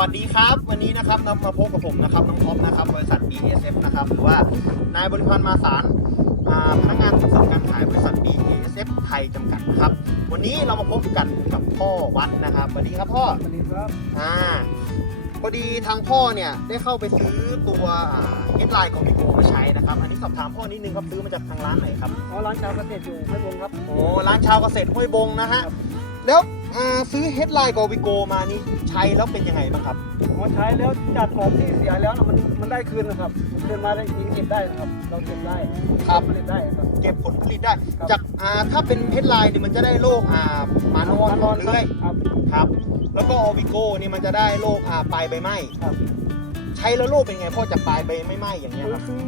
วัสดีครับ วันนี้นะครับนำมาพบกับผมนะครับน้องท็อปนะครับบริษัท BASF นะครับหรือว่านายบริพันธ์มาสารอ่าพนักงานส่งเสริมการขายบริษัท BASF ไทยจำกัดครับ วันนี้เรามาพบกันกับพ่อวัดนะครับสวัสดีครับพ่อสวัสดีครับอ่าพอดีทางพ่อเนี่ยได้เข้าไปซื้อตัวเฮดไลน์ของวิโกมาใช้นะครับ อันนี้สอบถามพ่อนิดนึงครับซื้อมาจากทางร้านไหนครับอ๋อร้านชาวเกษตรอยู่ห้วยวงครับโอ้ร้านชาวเกษตรห้วยบงนะฮะครับ แล้วอ่าซื้อเฮดไลน์กอวิโกมานี่ใช้แล้วเป็นยังไงบ้างครับพอใช้แล้วจัดของที่เสียแล้วนะมันมันได้คืนนะครับคืนมาได้ยิงเก็บได้นะครับ เราเก็บได้ครับ ผลิตได้ครับ เก็บผลผลิตได้ครับ จากอ่าถ้าเป็นเฮดไลน์เนี่ยมันจะได้โรคอ่าหมานอนนอนเลื้อยครับครับ แล้วก็ออวิโกนี่มันจะได้โรคอ่าปลายใบไหม้ครับใช้แล้วโรคเป็นไงพ่อจากปลายใบไม่ไหม้อย่างเงี้ยครับคือ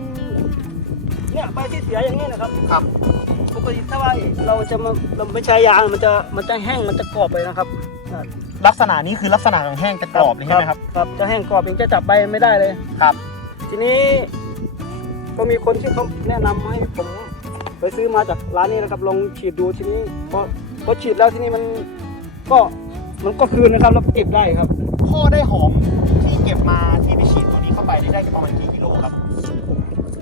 เนี่ยใบที่เสียอย่างนี้นะครับ ครับ ปกติถ้าว่าเราจะมาเราไม่ใช้ยางมันจะมันจะแห้งมันจะกรอบเลยนะครับลักษณะนี้คือลักษณะของแห้งจะกรอบเลยใช่ไหมครับครับจะแห้งกรอบเองจะจับใบไม่ได้เลยครับ ทีนี้ก็มีคนที่เขาแนะนำให้ผมไปซื้อมาจากร้านนี้นะครับลองฉีดดูทีนี้พอพอฉีดแล้วทีนี้มันก็มันก็คืนนะครับแล้วเก็บได้ครับพ่อได้หอมที่เก็บมาที่ไปฉีดตัวนี้เข้าไปได้ได้ประมาณกี่กิโลครับ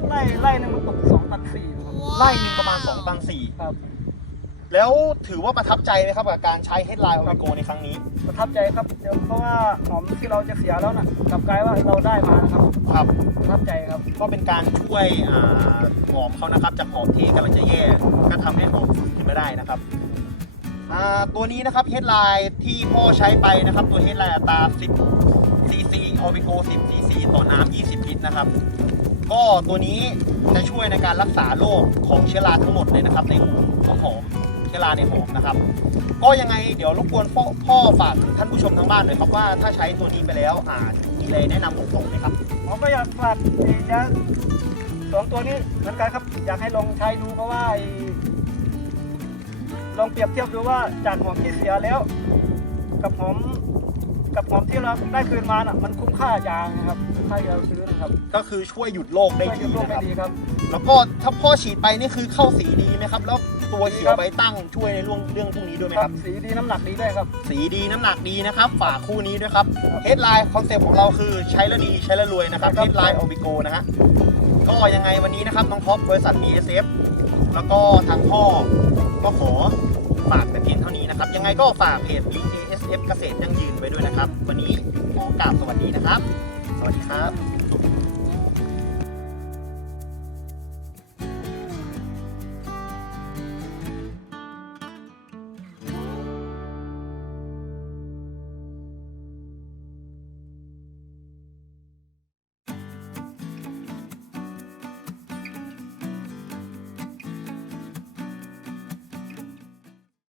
ไล่ไล่นึงมันตกสอง ตันสี่นะครับไล่หนึ่งประมาณ2ตันสี่ครับแล้วถือว่าประทับใจไหมครับกับการใช้เฮดไลน์ออวิโกในครั้งนี้ ประทับใจครับเดี๋ยวเพราะว่าหอมที่เราจะเสียแล้วนะกลับกลายว่าเราได้มานะครับ ครับ ประทับใจครับ ก็เป็นการช่วยอ่าหอมเขานะครับจากหอมที่กำลังจะแย่ก็ทำให้หอมฟื้นขึ้นมาได้นะครับอ่าตัวนี้นะครับเฮดไลน์ที่พ่อใช้ไปนะครับ ตัวเฮดไลน์อัตรา10 cc ออวิโก10 cc ต่อน้ำ20 ลิตรนะครับ ก็ตัวนี้จะช่วยในการรักษาโรคของเชื้อราทั้งหมดเลยนะครับ ในหูของหอมเชื้อราในหอมนะครับ ก็ยังไงเดี๋ยวรบกวนพ่อพ่อฝากถึงท่านผู้ชมทางบ้านหน่อยครับว่าถ้าใช้ตัวนี้ไปแล้วอ่ามีอะไรแนะนำตรงๆไหมครับผมก็อยากฝากไอ้ยาสองตัวนี้เหมือนกันครับ อยากให้ลองใช้ดูเพราะว่าลองเปรียบเทียบดูว่าจากหอมที่เสียแล้ว กับหอม กับหอมที่เราได้คืนมาน่ะมันคุ้มค่ายางนะครับคุ้มค่าที่เราซื้อนะครับก็คือช่วยหยุดโรคได้ช่วยดียุดโรคนะคได้รับ ดีครับ แล้วก็ถ้าพ่อฉีดไปนี่คือเข้าสีดีไหมครับ แล้วตัวเขีดียครัวบใบตั้งช่วยในเรื่องเรื่องพวกนี้ด้วยไหมคครัรับ บสีดีน้ำหนักดีด้วยครับ สีดีน้ำหนักดีนะครับ ฝากคู่นี้ด้วยครับครับเฮดไลน์คอนเซปต์ของเราคือใช้แล้วดีใช้แล้วรวยนะครับครัเฮบดไลน์ออบิโกนะฮะก็ยังไงวันนี้นะครับน้องท็อปบริษัท BSF แล้วก็ทางพ่อก็ขอ ฝากแต่เพียงเท่านี้นะครับ ยังไงก็ฝากเพจ BASF เกษตรยั่งยืนไว้ด้วยนะครับ วันนี้ขอกราบสวัสดีนะครับ สวัสดีครับ